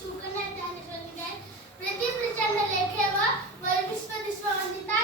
सुकन्या प्रति प्रचंड लेखे व वैविश्व विश्ववंदिता